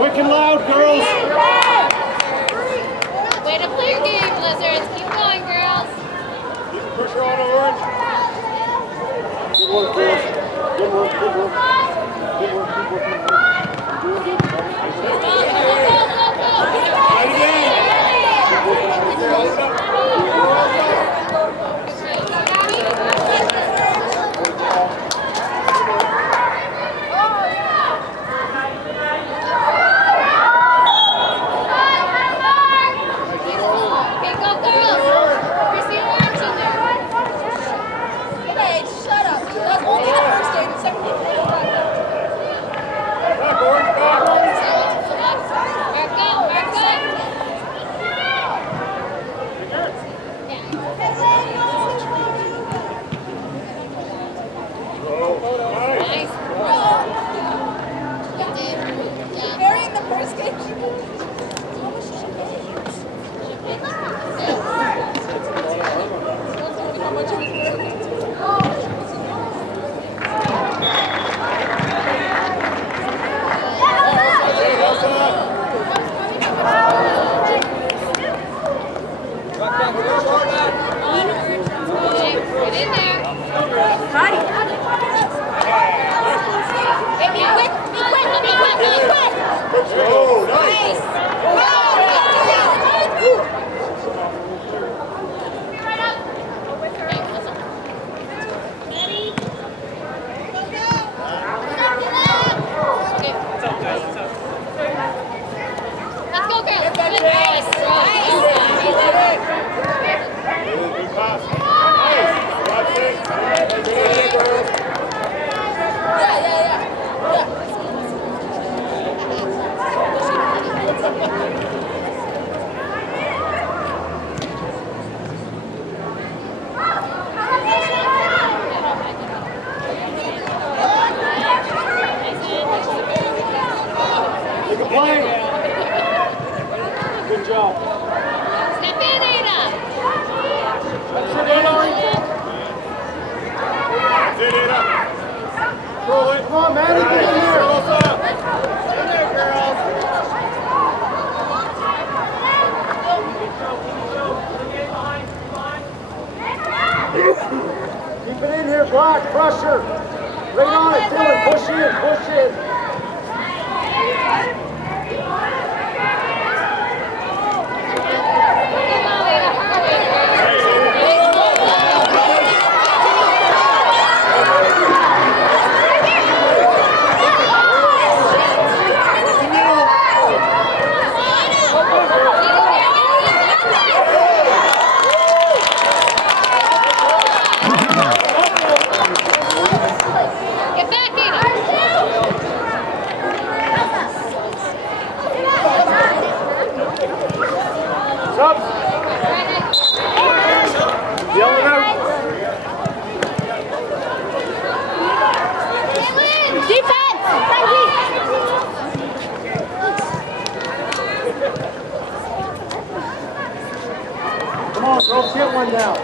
Quick and loud, girls. Way to play your game, Blizzards. Keep going, girls. Keep the pressure on, Orange. Good work, girls. Good work, good work. Good work, good work, good work. Right again. Good job. Step in, Ada. That's it, Ada. That's it, Ada. Roll it. Come on, Maddie, get in here. What's up? In there, girls. Keep it in here, Black. Pressure. Right on it, Dylan. Push in, push in. Come on, girls, get one now.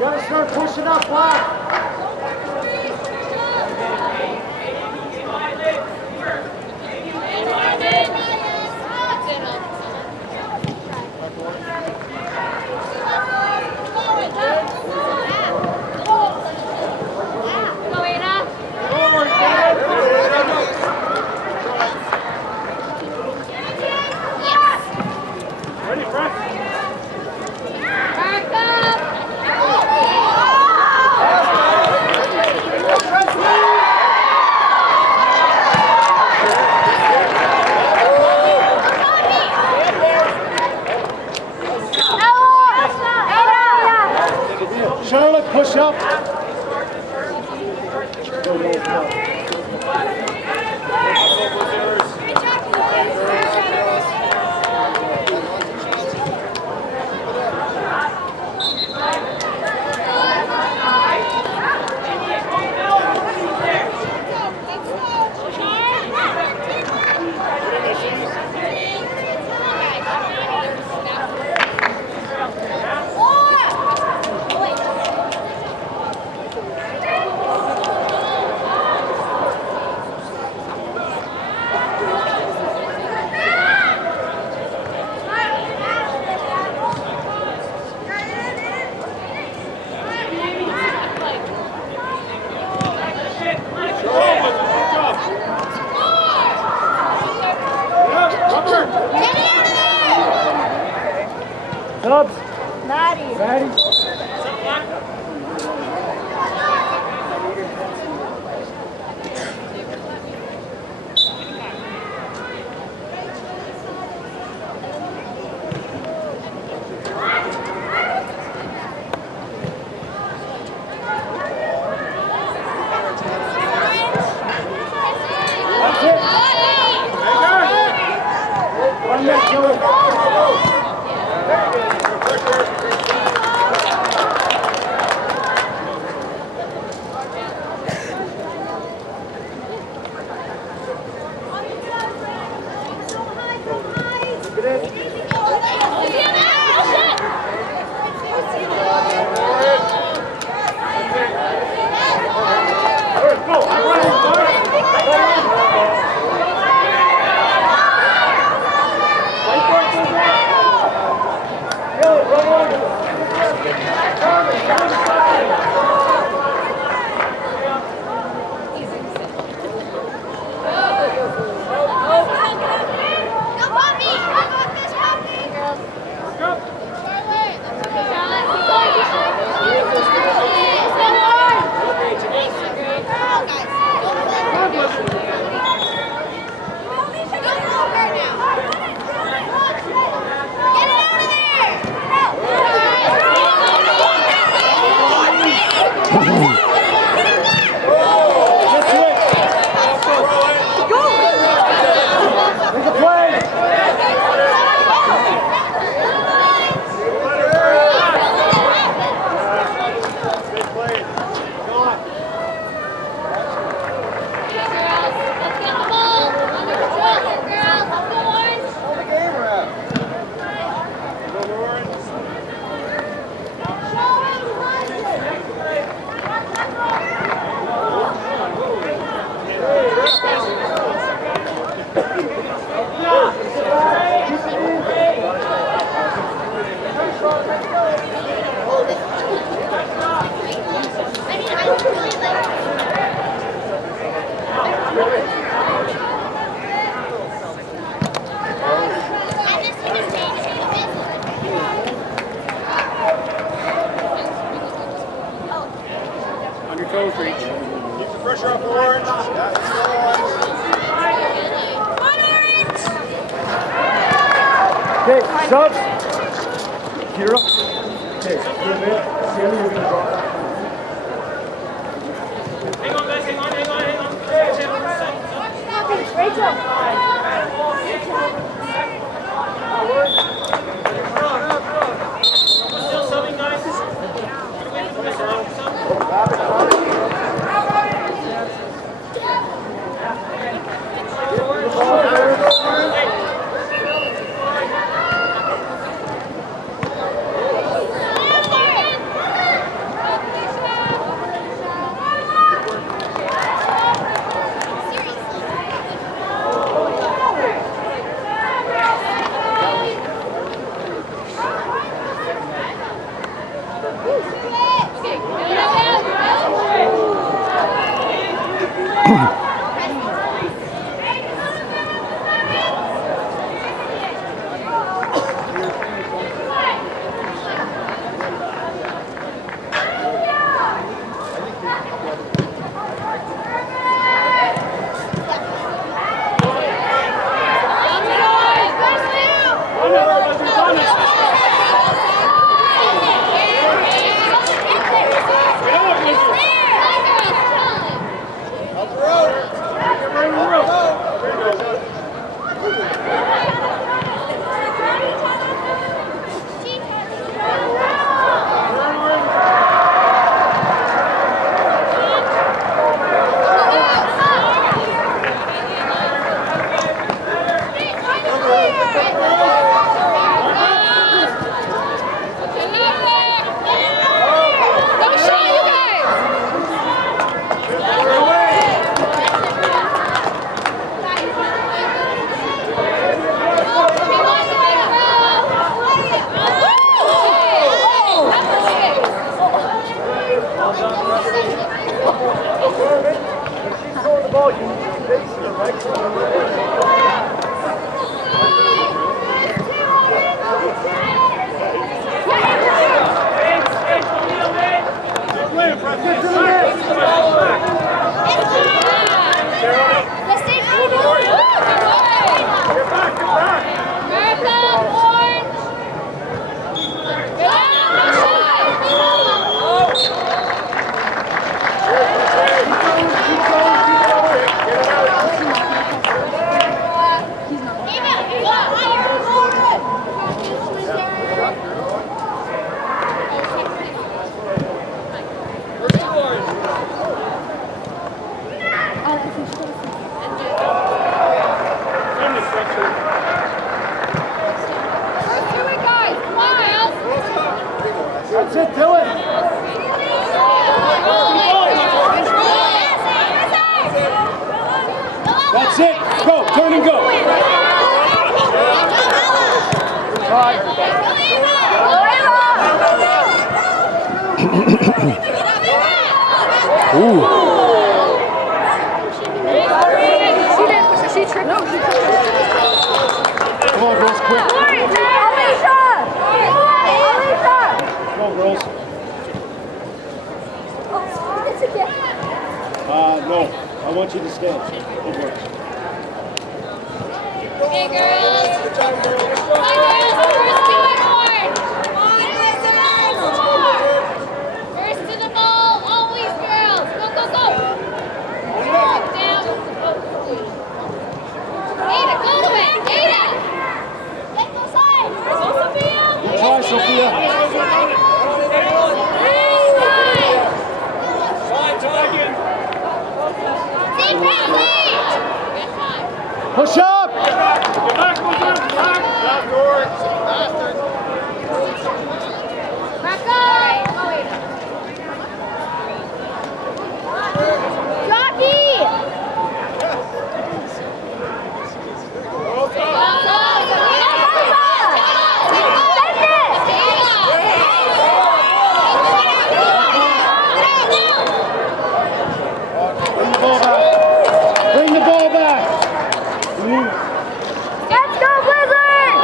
Gotta start pushing up, Black. Subs. Maddie. Maddie. One minute, Joey. Toes reach. Keep the pressure off the orange. Okay, subs. Gear up. Okay, good man. Sammy, you're gonna drop that. Hang on, guys, hang on. Rachel. Still subbing, guys. Gonna wait for Mr. Rock to sub. When she's throwing the ball, you need to face the right side. That's it, Dylan. That's it. Go. Turn and go. Ooh. She tripped. No, she tripped. Come on, girls, quick. Alicia! Alicia! Come on, girls. No. I want you to stand. Good work. Okay, girls. Good job, girls. Come on, girls. First to it more. First to the ball. Always, girls. Go, go, go. Walk down. Ada, go to it. Ada. Let go side. Sophia. Good try, Sophia. Push up! Get back, Luther! Back! Back, George! Bastard! Back up! Jockey! Bring the ball back! Let's go, Blizzard!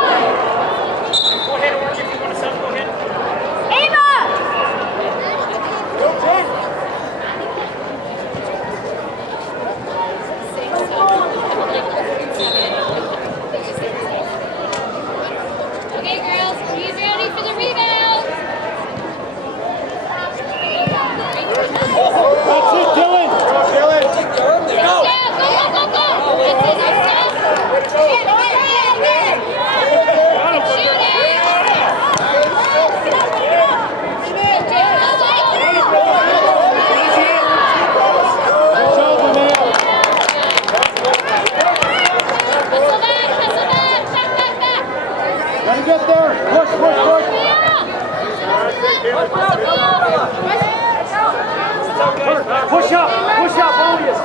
Go ahead, Orange, if you want to sub, go ahead. Ava! Okay, girls, he's ready for the rebound. That's it, Dylan! Go, Dylan! Yeah, go, go, go, go. That's it, that's it. Shoot it. Hustle back, back, back, back. Gotta get there! Push, push, push! Push up! Push up, always!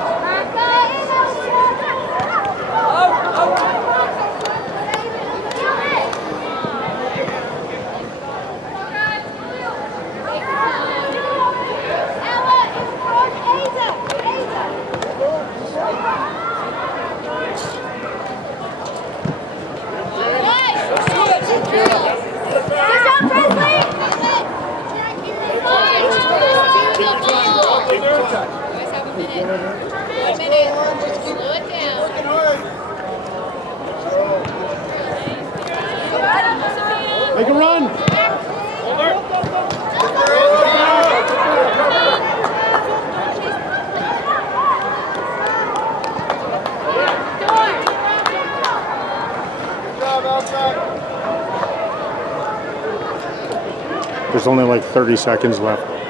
Slow it down. Make a run! There's only like 30 seconds left.